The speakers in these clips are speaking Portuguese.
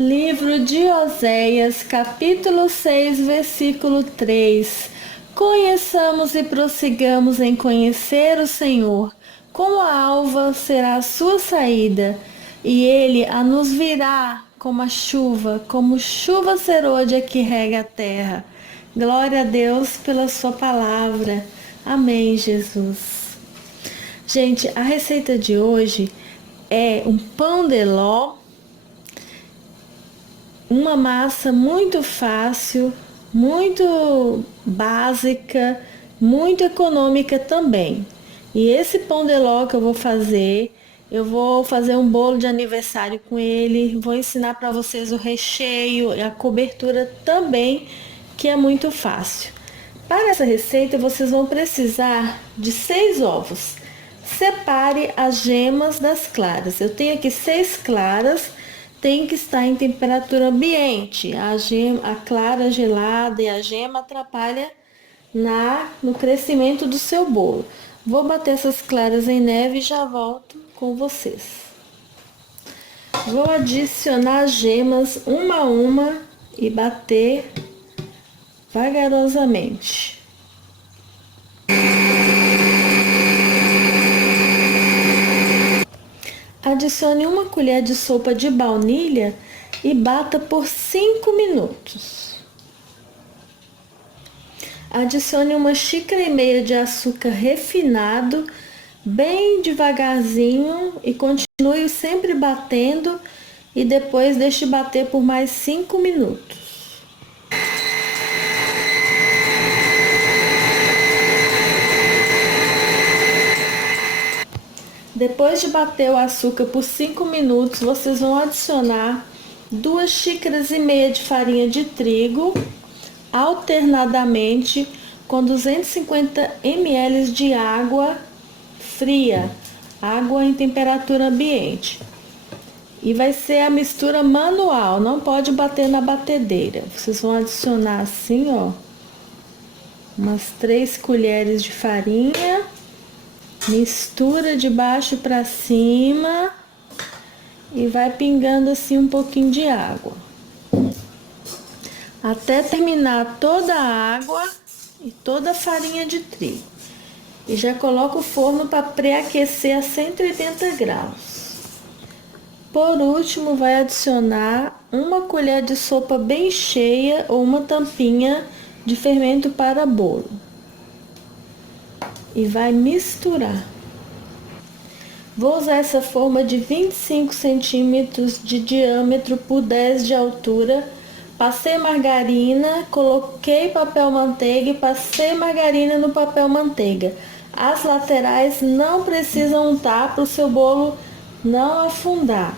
Livro de Oséias, capítulo 6, versículo 3. Conheçamos e prossigamos em conhecer o Senhor. Como a alva será a sua saída, e ele a nos virá como chuva serôdia que rega a terra. Glória a Deus pela sua palavra. Amém, Jesus. Gente, a receita de hoje é um pão de ló, uma massa muito fácil, muito básica, muito econômica também. E esse pão de ló que eu vou fazer um bolo de aniversário com ele, vou ensinar para vocês o recheio e a cobertura também, que é muito fácil. Para essa receita, vocês vão precisar de 6 ovos. Separe as gemas das claras. Eu tenho aqui 6 claras, tem que estar em temperatura ambiente. A clara gelada e a gema atrapalha no crescimento do seu bolo. Vou bater essas claras em neve e já volto com vocês. Vou adicionar as gemas uma a uma e bater vagarosamente. Adicione uma colher de sopa de baunilha e bata por 5 minutos. Adicione uma xícara e meia de açúcar refinado, bem devagarzinho, e continue sempre batendo e depois deixe bater por mais 5 minutos. Depois de bater o açúcar por 5 minutos, vocês vão adicionar 2 xícaras e meia de farinha de trigo, alternadamente com 250 ml de água fria, água em temperatura ambiente. E vai ser a mistura manual, não pode bater na batedeira. Vocês vão adicionar assim, ó, umas 3 colheres de farinha. Mistura de baixo para cima e vai pingando assim um pouquinho de água até terminar toda a água e toda a farinha de trigo. E já coloca o forno para pré-aquecer a 180 graus. Por último, vai adicionar uma colher de sopa bem cheia ou uma tampinha de fermento para bolo. E vai misturar. Vou usar essa forma de 25 centímetros de diâmetro por 10 de altura. Passei margarina, coloquei papel manteiga e passei margarina no papel manteiga. As laterais não precisam untar para o seu bolo não afundar.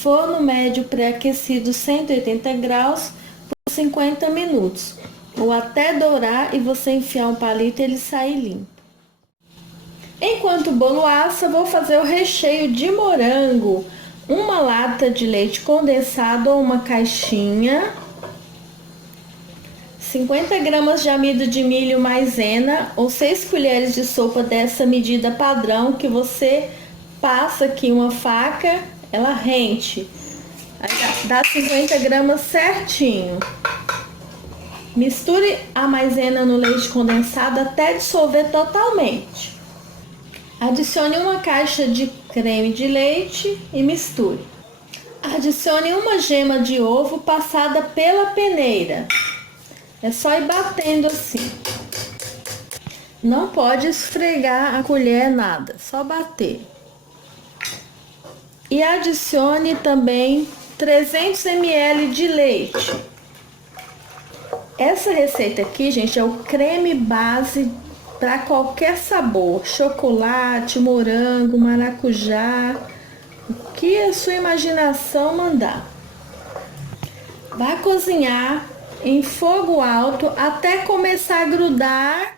Forno médio pré-aquecido 180 graus por 50 minutos, ou até dourar e você enfiar um palito e ele sair limpo. Enquanto o bolo assa, vou fazer o recheio de morango. Uma lata de leite condensado ou uma caixinha, 50 gramas de amido de milho maisena ou 6 colheres de sopa dessa medida padrão que você passa aqui uma faca, ela rente, aí dá 50 gramas certinho. Misture a maisena no leite condensado até dissolver totalmente. Adicione uma caixa de creme de leite e misture. Adicione uma gema de ovo passada pela peneira. É só ir batendo assim. Não pode esfregar a colher, nada, só bater. E adicione também 300 ml de leite. Essa receita aqui, gente, é o creme base para qualquer sabor: chocolate, morango, maracujá, o que a sua imaginação mandar. Vai cozinhar em fogo alto até começar a grudar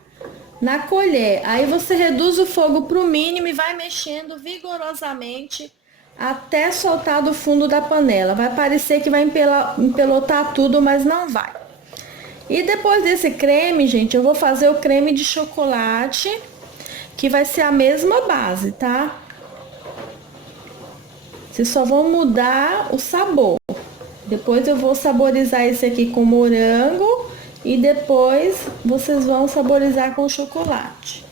na colher. Aí você reduz o fogo para o mínimo e vai mexendo vigorosamente até soltar do fundo da panela. Vai parecer que vai empelotar tudo, mas não vai. E depois desse creme, gente, eu vou fazer o creme de chocolate, que vai ser a mesma base, tá? Vocês só vão mudar o sabor. Depois eu vou saborizar esse aqui com morango e depois vocês vão saborizar com chocolate.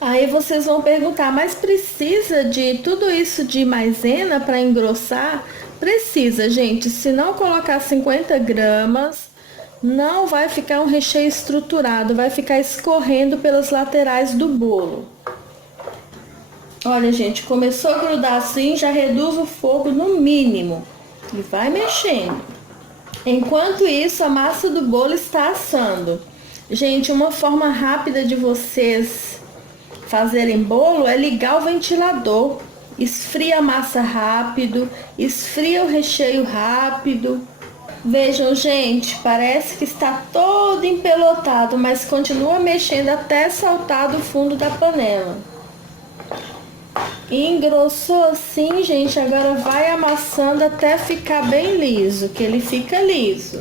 Aí vocês vão perguntar, mas precisa de tudo isso de maisena para engrossar? Precisa, gente. Se não colocar 50 gramas, não vai ficar um recheio estruturado, vai ficar escorrendo pelas laterais do bolo. Olha, gente, começou a grudar assim, já reduz o fogo no mínimo e vai mexendo. Enquanto isso, a massa do bolo está assando. Gente, uma forma rápida de vocês fazerem bolo é ligar o ventilador. Esfria a massa rápido, esfria o recheio rápido. Vejam, gente, parece que está todo empelotado, mas continua mexendo até saltar do fundo da panela. Engrossou assim, gente, agora vai amassando até ficar bem liso, que ele fica liso.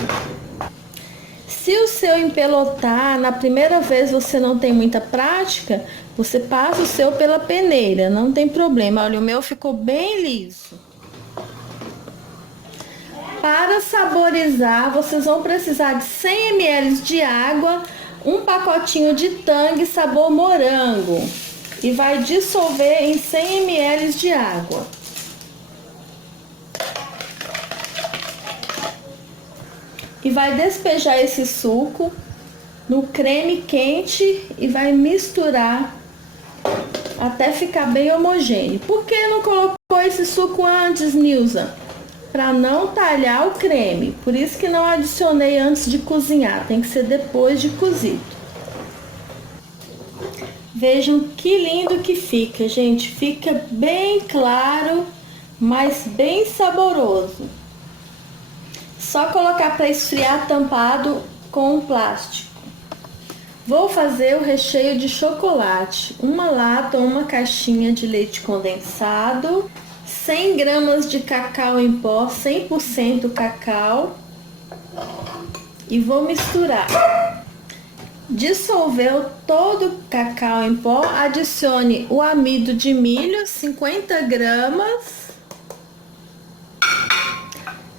Se o seu empelotar, na primeira vez você não tem muita prática, você passa o seu pela peneira, não tem problema. Olha, o meu ficou bem liso. Para saborizar, vocês vão precisar de 100 ml de água, um pacotinho de Tang sabor morango. E vai dissolver em 100 ml de água. E vai despejar esse suco no creme quente e vai misturar até ficar bem homogêneo. Por que não colocou esse suco antes, Nilza? Para não talhar o creme. Por isso que não adicionei antes de cozinhar, tem que ser depois de cozido. Vejam que lindo que fica, gente. Fica bem claro, mas bem saboroso. Só colocar para esfriar tampado com um plástico. Vou fazer o recheio de chocolate. Uma lata ou uma caixinha de leite condensado, 100 gramas de cacau em pó, 100% cacau. E vou misturar. Dissolveu todo o cacau em pó, adicione o amido de milho, 50 gramas,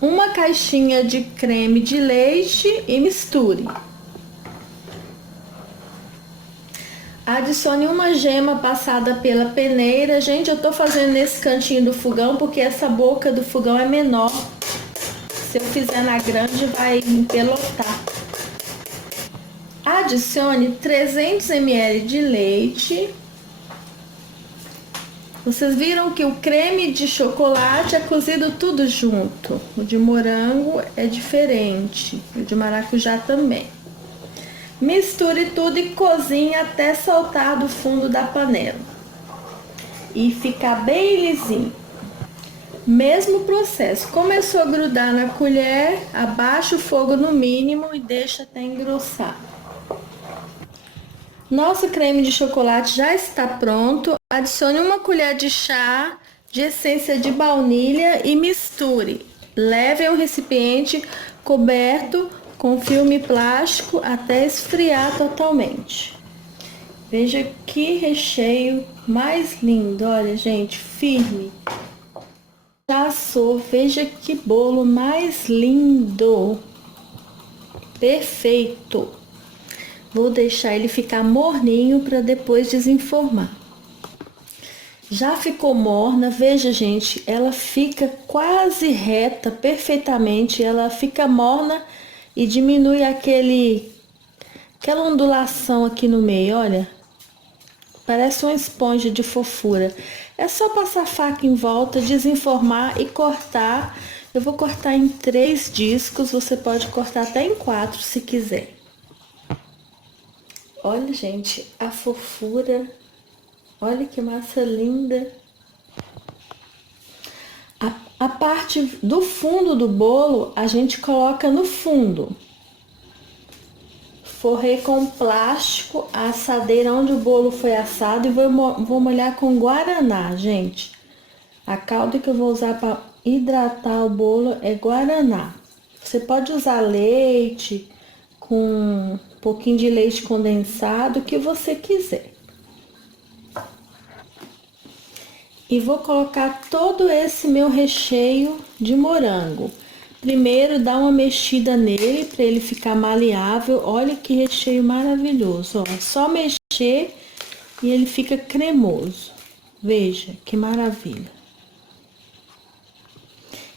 uma caixinha de creme de leite e misture. Adicione uma gema passada pela peneira. Gente, eu tô fazendo nesse cantinho do fogão porque essa boca do fogão é menor. Se eu fizer na grande vai empelotar. Adicione 300 ml de leite. Vocês viram que o creme de chocolate é cozido tudo junto. O de morango é diferente. O de maracujá também. Misture tudo e cozinhe até saltar do fundo da panela. E ficar bem lisinho. Mesmo processo. Começou a grudar na colher, abaixa o fogo no mínimo e deixa até engrossar. Nosso creme de chocolate já está pronto. Adicione uma colher de chá de essência de baunilha e misture. Leve a um recipiente coberto com filme plástico até esfriar totalmente. Veja que recheio mais lindo. Olha, gente, firme. Já assou. Veja que bolo mais lindo. Perfeito. Vou deixar ele ficar morninho para depois desenformar. Já ficou morna, veja, gente, ela fica quase reta, perfeitamente. Ela fica morna e diminui aquela ondulação aqui no meio, olha. Parece uma esponja de fofura. É só passar a faca em volta, desenformar e cortar. Eu vou cortar em 3 discos, você pode cortar até em 4 se quiser. Olha, gente, a fofura. Olha que massa linda. A parte do fundo do bolo, a gente coloca no fundo. Forrei com plástico a assadeira onde o bolo foi assado e vou molhar com guaraná, gente. A calda que eu vou usar para hidratar o bolo é guaraná. Você pode usar leite com um pouquinho de leite condensado, o que você quiser. e vou colocar todo esse meu recheio de morango. Primeiro dá uma mexida nele para ele ficar maleável. Olha que recheio maravilhoso, ó. É só mexer e ele fica cremoso. Veja que maravilha.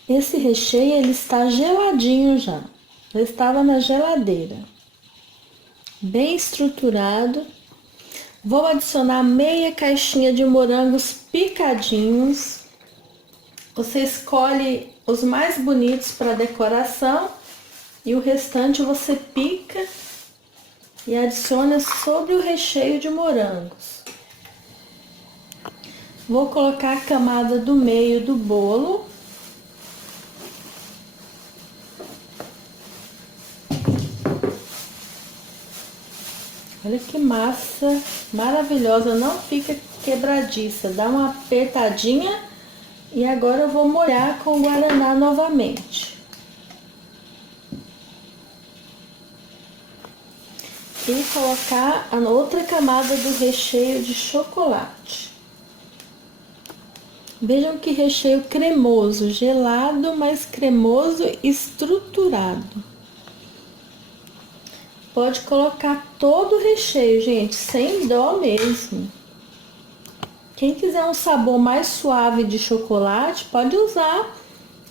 Esse recheio ele está geladinho já. Já estava na geladeira. Bem estruturado. Vou adicionar meia caixinha de morangos picadinhos. Você escolhe os mais bonitos para decoração e o restante você pica e adiciona sobre o recheio de morangos. Vou colocar a camada do meio do bolo. Olha que massa maravilhosa, não fica quebradiça, dá uma apertadinha e agora eu vou molhar com o guaraná novamente. E colocar a outra camada do recheio de chocolate. Vejam que recheio cremoso, gelado, mas cremoso e estruturado. Pode colocar todo o recheio, gente, sem dó mesmo. Quem quiser um sabor mais suave de chocolate, pode usar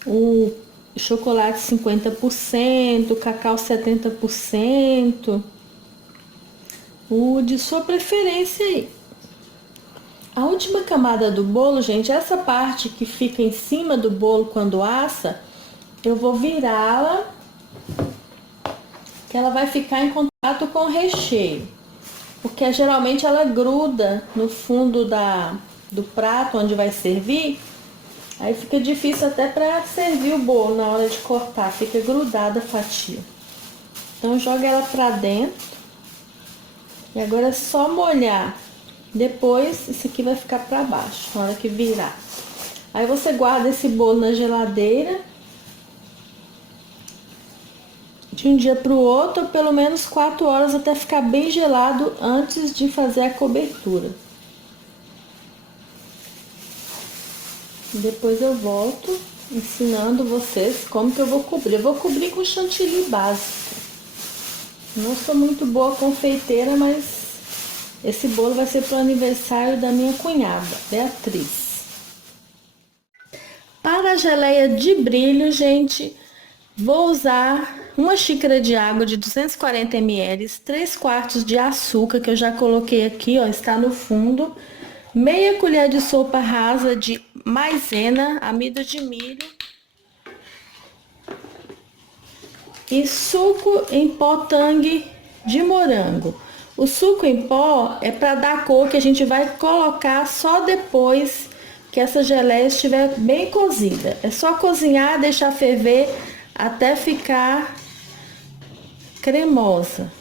o chocolate 50%, cacau 70%, o de sua preferência aí. A última camada do bolo, gente, essa parte que fica em cima do bolo quando assa, eu vou virá-la, que ela vai ficar em contato com o recheio, porque geralmente ela gruda no fundo do prato onde vai servir, aí fica difícil até para servir o bolo na hora de cortar, fica grudada a fatia. Então joga ela para dentro e agora é só molhar. Depois isso aqui vai ficar para baixo na hora que virar. Aí você guarda esse bolo na geladeira de um dia para o outro, ou pelo menos 4 horas até ficar bem gelado antes de fazer a cobertura. Depois eu volto ensinando vocês como que eu vou cobrir. Eu vou cobrir com chantilly básico. Não sou muito boa confeiteira, mas esse bolo vai ser para o aniversário da minha cunhada, Beatriz. Para a geleia de brilho, gente, vou usar uma xícara de água de 240 ml, 3/4 de açúcar, que eu já coloquei aqui, ó, está no fundo, meia colher de sopa rasa de maisena, amido de milho, e suco em pó Tang de morango. O suco em pó é para dar cor, que a gente vai colocar só depois que essa geleia estiver bem cozida. É só cozinhar, deixar ferver até ficar cremosa.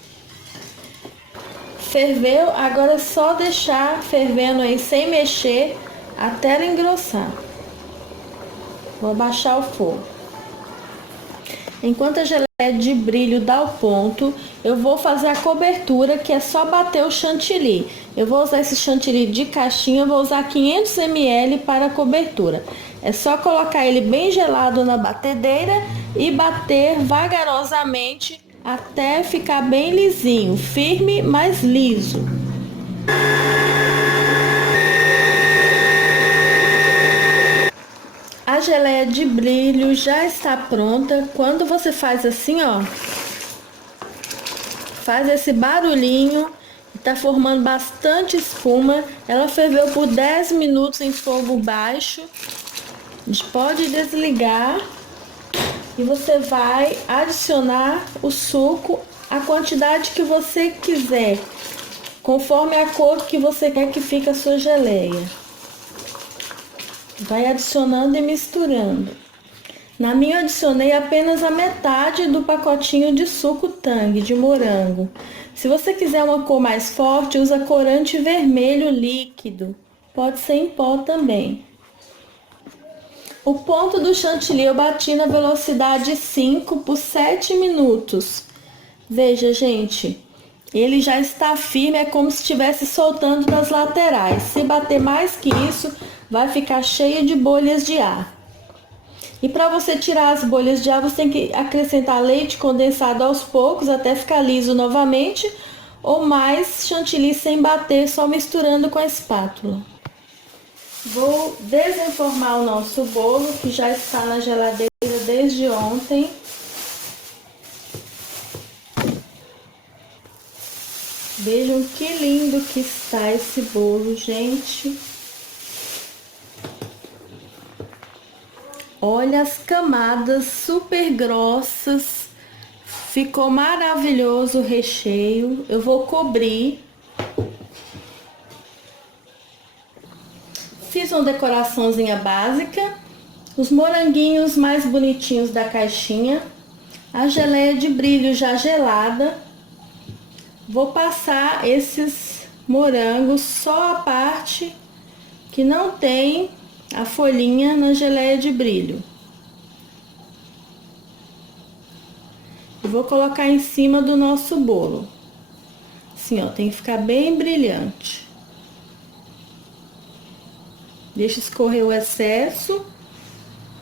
Ferveu, agora é só deixar fervendo aí sem mexer até ela engrossar. Vou abaixar o fogo. Enquanto a geleia de brilho dá o ponto, eu vou fazer a cobertura, que é só bater o chantilly. Eu vou usar esse chantilly de caixinha, eu vou usar 500 ml para a cobertura. É só colocar ele bem gelado na batedeira e bater vagarosamente até ficar bem lisinho, firme, mas liso. A geleia de brilho já está pronta. Quando você faz assim, ó, faz esse barulhinho, tá formando bastante espuma. Ela ferveu por 10 minutos em fogo baixo. A gente pode desligar e você vai adicionar o suco, a quantidade que você quiser, conforme a cor que você quer que fique a sua geleia. Vai adicionando e misturando. Na minha eu adicionei apenas a metade do pacotinho de suco Tang de morango. Se você quiser uma cor mais forte, usa corante vermelho líquido. Pode ser em pó também. O ponto do chantilly eu bati na velocidade 5 por 7 minutos. Veja, gente, ele já está firme, é como se estivesse soltando das laterais. Se bater mais que isso, vai ficar cheio de bolhas de ar. E para você tirar as bolhas de ar, você tem que acrescentar leite condensado aos poucos até ficar liso novamente, ou mais chantilly sem bater, só misturando com a espátula. Vou desenformar o nosso bolo, que já está na geladeira desde ontem. Vejam que lindo que está esse bolo, gente. Olha as camadas super grossas. Ficou maravilhoso o recheio. Eu vou cobrir. Fiz uma decoraçãozinha básica. Os moranguinhos mais bonitinhos da caixinha. A geleia de brilho já gelada. Vou passar esses morangos só a parte que não tem a folhinha na geleia de brilho. E vou colocar em cima do nosso bolo. Assim, ó, tem que ficar bem brilhante. Deixa escorrer o excesso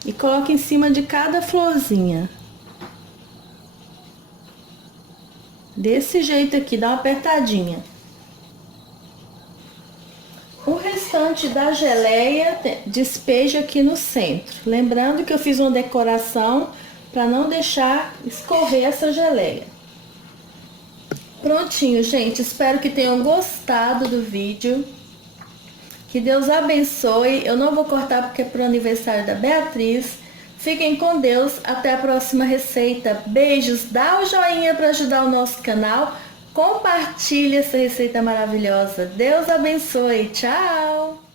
e coloca em cima de cada florzinha. Desse jeito aqui, dá uma apertadinha. O restante da geleia despeja aqui no centro. Lembrando que eu fiz uma decoração para não deixar escorrer essa geleia. Prontinho, gente. Espero que tenham gostado do vídeo. Que Deus abençoe. Eu não vou cortar porque é pro aniversário da Beatriz. Fiquem com Deus. Até a próxima receita. Beijos. Dá o joinha para ajudar o nosso canal. Compartilhe essa receita maravilhosa. Deus abençoe. Tchau!